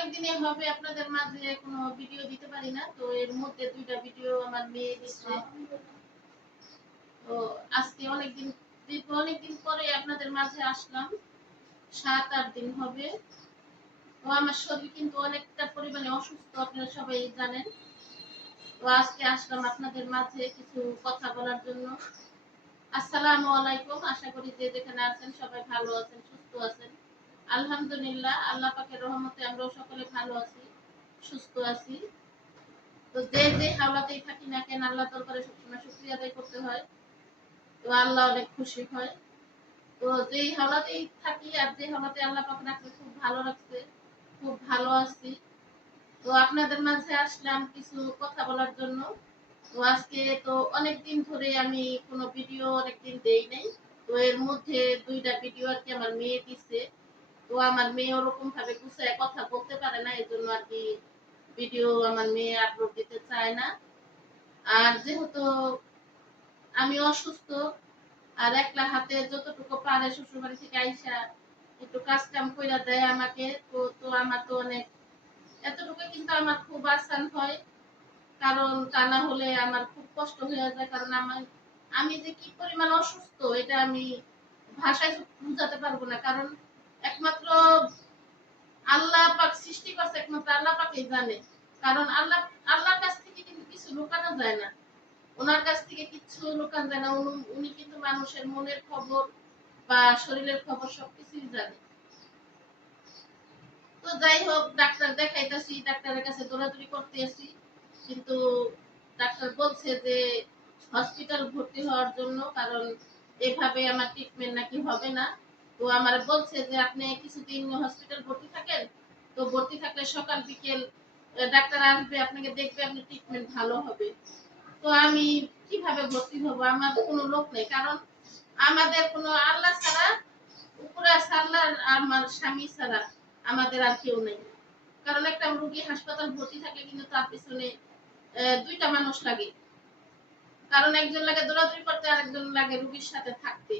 অনেক দিনে হবে আপনাদের মাঝে কোনো ভিডিও দিতে পারি না, তো এর মধ্যে দুইটা ভিডিও আমার মেয়ে দিচ্ছে। তো আজকে অনেকদিন পরে আপনাদের মাঝে আসলাম, 7-8 দিন হবে। তো আমার শরীর কিন্তু অনেকটা পরিমাণে অসুস্থ, আপনারা সবাই জানেন। তো আজকে আসলাম আপনাদের মাঝে কিছু কথা বলার জন্য। আসসালামু আলাইকুম, আশা করি যে যেখানে আছেন সবাই ভালো আছেন, সুস্থ আছেন। আলহামদুলিল্লাহ, আল্লাহ পাকের রহমতে আমরাও সকলে ভালো আছি, সুস্থ আছি। তো যে যে হাওলাতেই থাকি না কেন, আল্লাহ দরবারে সবসময় শুকরিয়া আদায় করতে হয়। তো আল্লাহ অনেক খুশি হয়। তো যেই হাওলাতেই থাকি আর যে হাওলাতে আল্লাহ পাক রাখছে, খুব ভালো রাখছে, খুব ভালো আছি। তো আপনাদের মাঝে আসলাম কিছু কথা বলার জন্য। তো আজকে তো অনেকদিন ধরে আমি কোনো ভিডিও অনেকদিন দেই নাই। তো এর মধ্যে দুইটা ভিডিও আর কি আমার মেয়ে দিচ্ছে। তো আমার মেয়ে ওরকম ভাবে গুছায় কথা বলতে পারে না, এই জন্য আর কি ভিডিও আমার মেয়ে আপলোড দিতে চায় না। আর যেহেতু আমি অসুস্থ, আর একলা হাতে যতটুকু পারে শ্বশুর বাড়ি থেকে আইসা একটু কাজ কাম কইরা দেয় আমাকে, তো তো আমার তো অনেক এতটুকু কিন্তু আমার খুব আসান হয়। কারণ তা না হলে আমার খুব কষ্ট হয়ে যায়, কারণ আমি যে কি পরিমাণ অসুস্থ এটা আমি ভাষায় বুঝাতে পারবো না। কারণ একমাত্র আল্লাহ পাক সৃষ্টি করছে, একমাত্র আল্লাহ পাকই জানে। কারণ আল্লাহর কাছ থেকে কিন্তু কিছু লুকানো যায় না, ওনার কাছ থেকে কিছু লুকানো যায় না। উনি কিন্তু মানুষের মনের খবর বা শরীরের খবর সবকিছুই জানে। তো যাই হোক, ডাক্তার দেখাইতেছি, ডাক্তারের কাছে দৌড়াদৌড়ি করতেছি, কিন্তু ডাক্তার বলছে যে হসপিটাল ভর্তি হওয়ার জন্য, কারণ এভাবে আমার ট্রিটমেন্ট নাকি হবে না। তো আমার বলছে যে আপনি কিছুদিন হসপিটাল ভর্তি থাকেন, তো ভর্তি থাকলে সকাল বিকেল ডাক্তার আসবে, আপনাকে দেখবে, আপনার ট্রিটমেন্ট ভালো হবে। তো আমি কিভাবে ভর্তি হব? আমার কোনো লোক নেই, কারণ আমাদের কোনো আল্লাহ ছাড়া, উপরে আছে আল্লাহ আর আমার স্বামী ছাড়া আমাদের আর কেউ নেই। কারণ একটা রোগী হাসপাতাল ভর্তি থাকলে কিন্তু তার পিছনে দুইটা মানুষ লাগে। কারণ একজন লাগে দৌড়াদৌড়ি করতে, আর একজন লাগে রোগীর সাথে থাকতে।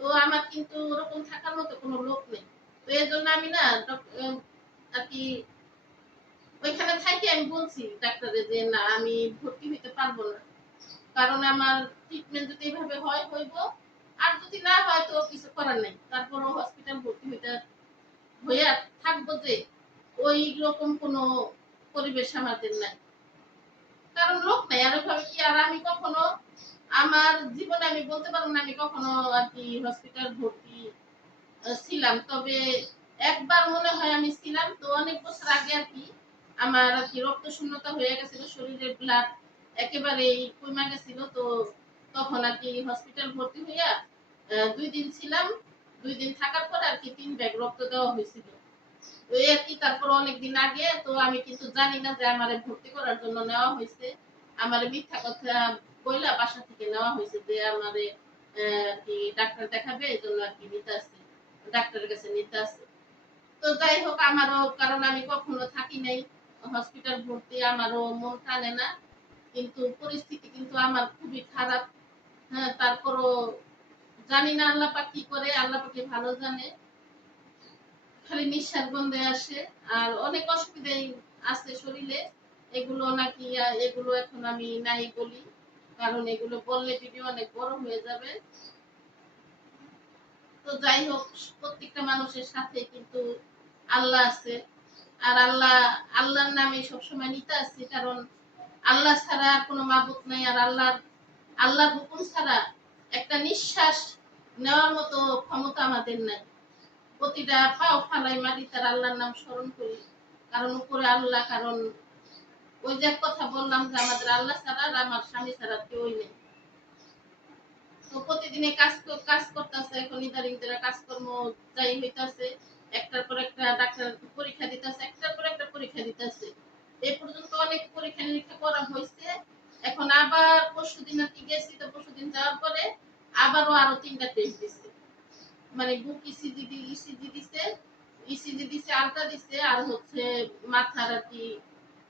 তো আমার কিন্তু ওরকম থাকার মতো কোনো লোক নেই। তো এর জন্য আমি না আর কি ওইখানে থাকি, আমি বলছি ডাক্তারে যে না, আমি ভর্তি হইতে পারবো না। কারণ আমার ট্রিটমেন্ট যদি এভাবে হয় হইব, আর যদি না হয় তো কিছু করার নাই, তারপরও হসপিটাল ভর্তি হইয়া থাকবো যে, ওই রকম কোনো পরিবেশ আমাদের নাই। কারণ লোক নাই, আর ওইভাবে কি আর আমি কখনো আমার জীবনে আমি বলতে পারবো না আমি কখনো আর কি হসপিটাল ভর্তি ছিলাম। তবে একবার মনে হয় আমি ছিলাম, তো অনেক বছর আগে আর কি। আমার আর কি রক্ত শূন্যতা হয়ে গেছিল, শরীরের ব্লাড একেবারেই কমে গেছিল। তো তখন আর কি হসপিটাল ভর্তি হইয়া 2 দিন ছিলাম। 2 দিন থাকার পর আর কি 3 ব্যাগ রক্ত দেওয়া হয়েছিল। তো এই আর কি, তারপর অনেকদিন আগে, তো আমি কিন্তু জানি না যে আমারে ভর্তি করার জন্য নেওয়া হয়েছে। আমারে মিথ্যা কথা বইলা বাসা থেকে নেওয়া হয়েছে যে আমারে কি ডাক্তার দেখাবে, এই জন্য আর কি নিতে আসছে, ডাক্তারের কাছে নিতে আসছে। তো যাই হোক, আমারও, কারণ আমি কখনো থাকি নাই হসপিটাল ভর্তি, আমারও মন টানে না। কিন্তু পরিস্থিতি কিন্তু আমার খুবই খারাপ। হ্যাঁ, তারপরও জানি না আল্লাহ পাক কি করে, আল্লাহ পাকই ভালো জানে। খালি নিঃশ্বাস বন্ধে আসে, আর অনেক অসুবিধাই আছে শরীরে। এগুলো নাকি এগুলো এখন আমি নাই বলি, কারণ এগুলো বললে ভিডিও অনেক বড় হয়ে যাবে। তো যাই হোক, প্রত্যেকটা মানুষের সাথে কিন্তু আল্লাহ আছে। আর আল্লাহর নামে সবসময় নিতে আসছি, কারণ আল্লাহ ছাড়া কোনো মাবুদ নাই। আর আল্লাহর হুকুম ছাড়া একটা নিঃশ্বাস নেওয়ার মতো ক্ষমতা আমাদের নাই। প্রতিটা পাও ফালাই মাটি তার আল্লাহর নাম স্মরণ করি, কারণ উপরে আল্লাহ। কারণ ওই যে কথা বললাম যে আমাদের আল্লাহ ছাড়া আর আমার স্বামী ছাড়া কেউই নেই। তো প্রতিদিনে কাজ করতেছে, এখন ইদারিং কাজকর্ম যাই হইতাছে, একটার পর একটা ডাক্তার পরীক্ষা দিতেছে, একটার পর একটা পরীক্ষা দিতেছে। এই পর্যন্ত অনেক পরীক্ষা নিরীক্ষা করা হয়েছে। এখন আবার পরশুদিন আর কি গেছি, তো পরশুদিন যাওয়ার পরে আরো 3টা টেস্ট দিচ্ছে। মানে বুক ইসিজি দিছে, আলট্রা দিছে, আর হচ্ছে মাথার আর কি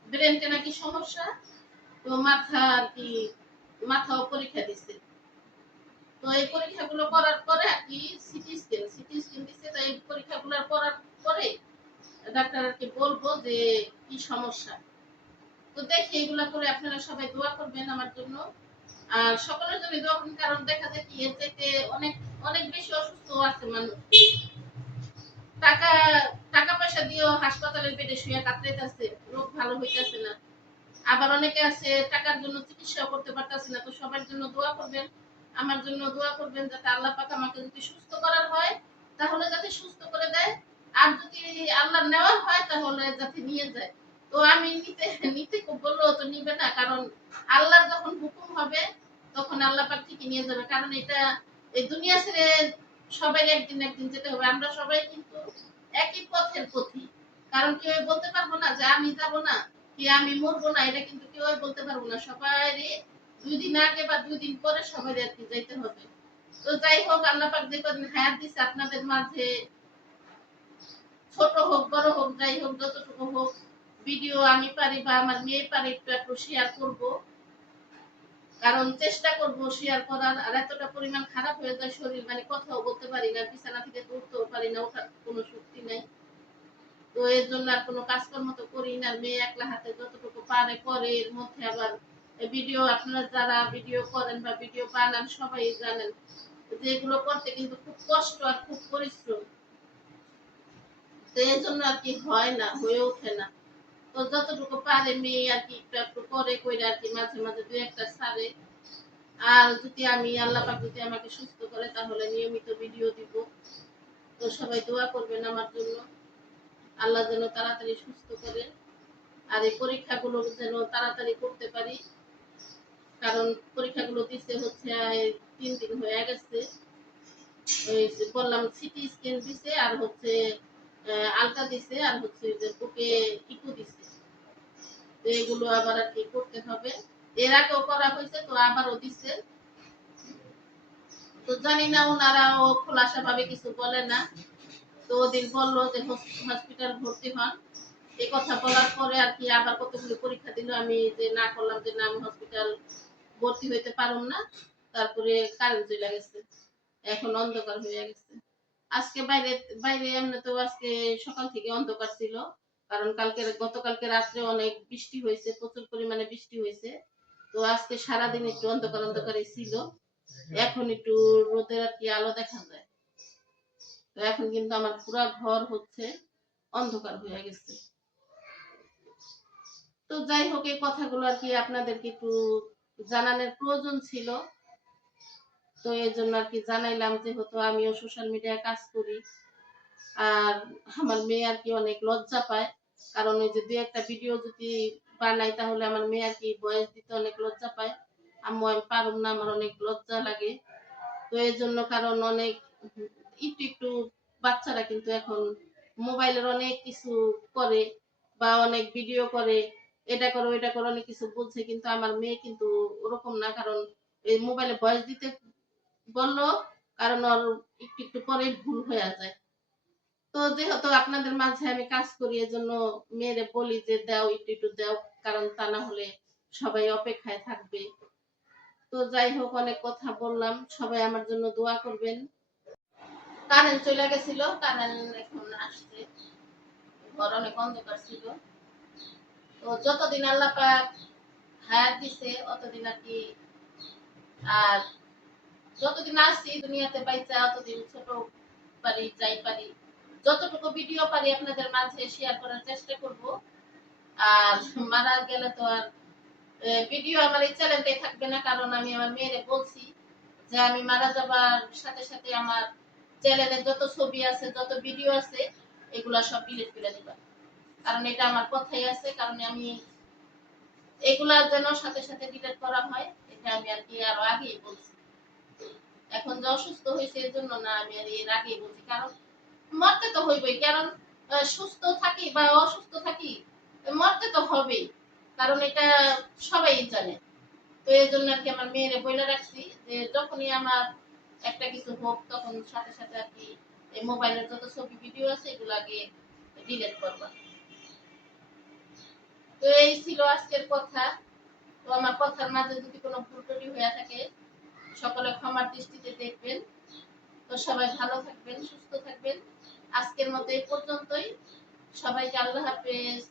ব্রেনটা নাকি সমস্যা। তো মাথা আর কি মাথাও পরীক্ষা দিছে। তো এই পরীক্ষাগুলো করার পরে আর কি সিটি স্ক্যান দিছে। তো এই পরীক্ষাগুলো করার পরে ডাক্তারকে বলবো যে কি সমস্যা। তো দেখি এগুলা করে আপনারা সবাই দোয়া করবেন আমার জন্য। আর সকলের জন্য দোয়া করবেন, কারণ দেখা যায় কি এর চাইতে অনেক অনেক বেশি অসুস্থ আছে মানুষ। টাকা টাকা পয়সা দিয়েও হাসপাতালের বেডে শুয়ে কাতরাইতেছে, রোগ ভালো হইতেছে না। আবার অনেকে আছে টাকার জন্য চিকিৎসাও করতে পারতেছে না। তো সবার জন্য দোয়া করবেন, আমার জন্য দোয়া করবেন, যাতে আল্লাহ পাক আমাকে যদি সুস্থ করার হয় তাহলে যাতে সুস্থ করে দেয়, আর যদি আল্লাহ নেওয়ার হয় তাহলে যাতে নিয়ে যায়। তো আমি নিতে নিতে বললেও তো নিবে না, কারণ আল্লাহর যখন হুকুম হবে তখন আল্লাহ পাক ঠিকই নিয়ে যাবে। কারণ এটা এই দুনিয়া ছেড়ে সবাই একদিন একদিন যেতে হবে। আমরা সবাই কিন্তু একই পথের পথি। কারণ কেউ বলতে পারবো না যে আমি যাব না কি আমি মরবো না, এটা কিন্তু কেউ বলতে পারবো না। সবারই 2 দিন আগে বা 2 দিন পরে সবাই আর কি যাইতে হবে। তো যাই হোক, আল্লাহ পাক যে কদিন হায়াত দিছে আপনাদের মাঝে, ছোট হোক বড় হোক যাই হোক যতটুকু হোক, ভিডিও আমি পারি বা আমার মেয়ে পারি একটু একটু শেয়ার করব। কারণ চেষ্টা করব শেয়ার করার। আর এতটা পরিমাণ খারাপ হয়ে যায় শরীর, মানে কথাও বলতে পারি না, বিছানা থেকে উঠতেও পারি না, ওঠার কোনো শক্তি নাই। তো এর জন্য আর কোনো কাজকর্ম তো করি না। মেয়ে একলা হাতে যতটুকু পারে করে। এর মধ্যে আবার ভিডিও, আপনারা যারা ভিডিও করেন বা ভিডিও বানান সবাই জানেন যে এগুলো করতে কিন্তু খুব কষ্ট আর খুব পরিশ্রম। তো এর জন্য আর কি হয় না, হয়ে ওঠে না। তো যতটুকু পারে মেয়ে আর কি একটু একটু করে কইরা আর কি মাঝে মাঝে 2-1টা ছাড়ে। আর যদি আমি আল্লাহ পাক যদি আমাকে সুস্থ করে তাহলে নিয়মিত ভিডিও দিব। তো সবাই দোয়া করবেন আমার জন্য, আল্লাহ যেন তাড়াতাড়ি সুস্থ করে। আর এই পরীক্ষাগুলো যেন তাড়াতাড়ি করতে পারি। কারণ পরীক্ষাগুলো দিতে হচ্ছে 3 দিন হয়ে গেছে। ওই যে বললাম সিটি স্ক্যান দিছে, আর হচ্ছে আলট্রা দিছে, আর হচ্ছে যে বুকে ইকো দিছে। তো এগুলো আবার আর কি করতে হবে। এর আগেও করা হয়েছে, তো আবারও দিছে। তো জানি না, ওনারাও খোলাসা ভাবে কিছু বলে না। তো ওদিন বললো যে হসপিটাল ভর্তি হন। এই কথা বলার পরে আর কি আবার কতগুলো পরীক্ষা দিল, আমি যে না করলাম যে না আমি হসপিটাল ভর্তি হইতে পারুম না। তারপরে কারেন্ট চলে গেছে, এখন অন্ধকার হয়ে গেছে। আজকে বাইরে বাইরে এমনি তো আজকে সকাল থেকে অন্ধকার ছিল। কারণ গতকালকে রাত্রে অনেক বৃষ্টি হয়েছে, প্রচুর পরিমাণে বৃষ্টি হয়েছে। তো আজকে সারাদিন একটু অন্ধকার অন্ধকারই ছিল। এখন একটু রোদের আর কি আলো দেখা যায়। তো এখন কিন্তু আমার পুরা ঘর হচ্ছে অন্ধকার হয়ে গেছে। তো যাই হোক, এই কথাগুলো আর কি আপনাদেরকে একটু জানানোর প্রয়োজন ছিল। তো এই জন্য আর কি জানাইলাম, যেহেতু আমিও সোশ্যাল মিডিয়ায় কাজ করি। আর আমার মেয়ে আর কি অনেক লজ্জা পায়, কারণ ওই যে 2-1টা ভিডিও যদি বানাই তাহলে আমার মেয়ে আর কি ভয়েস দিতে অনেক লজ্জা পায়। আম্মু আমি পারুম না, আমার অনেক লজ্জা লাগে। তো এই জন্য, কারণ অনেক একটু একটু বাচ্চারা কিন্তু এখন মোবাইলের অনেক কিছু করে বা অনেক ভিডিও করে, এটা করো এটা করো অনেক কিছু বলছে, কিন্তু আমার মেয়ে কিন্তু ওরকম না। কারণ এই মোবাইলে ভয়েস দিতে বললো, কারণ ওর একটু একটু পরে ভুল হয়ে যায়। তো যেহেতু আপনাদের মাঝে আমি কাজ করি, এজন্য মেয়েরে বলি যে দাও একটু একটু দাও, কারণ তা না হলে সবাই অপেক্ষায় থাকবে। তো যাই হোক, অনেক কথা বললাম, সবাই আমার জন্য দোয়া করবেন। কারেন্ট চলে গেছিল, কারেন্ট এখন আসছে। ঘর অনেক অন্ধকার ছিল। তো যতদিন আল্লাহ পাক হায়াত দিছে অতদিন আর কি, আর যতদিন আসছি দুনিয়াতে পাইছা অতদিন ছোট পারি যাই পারি, যতটুকু ভিডিও পারি আপনাদের মাঝে শেয়ার করার চেষ্টা করব। আর মারা গেলে তো আর ভিডিও আমার এই চ্যানেলটাই থাকবে না, কারণ আমি আমার মেয়েরে বলছি যে আমি মারা যাবার সাথে সাথে আমার চ্যানেলে যত ছবি আছে যত ভিডিও আছে এগুলা সব ডিলিট করে দিবা। কারণ এটা আমার কথাই আছে, কারণ আমি এগুলা যেন সাথে সাথে ডিলিট করা হয়, এটা আমি আর কি আরো আগেই বলছি। এখন যে অসুস্থ হয়েছে এর জন্য না, আমি আর এর আগেই বলছি। কারণ মরতে তো হইবেই, কারণ সুস্থ থাকি বা অসুস্থ থাকি মরতে তো হবেই, কারণ এটা সবাই জানে। তো এই জন্য আর কি আমার মেয়েরে বলে রাখছি যে যখনই আমার একটা কিছু হোক তখন সাথে সাথে আর কি এই মোবাইলের যত ছবি ভিডিও আছে এগুলো আগে ডিলিট করবা। তো এই ছিল আজকের কথা। তো আমার কথার মাঝে যদি কোনো ভুল ত্রুটি হয়ে থাকে সকলে ক্ষমার দৃষ্টিতে দেখবেন। তো সবাই ভালো থাকবেন, সুস্থ থাকবেন। আজকের মতো এই পর্যন্তই। সবাইকে আল্লাহ হাফেজ।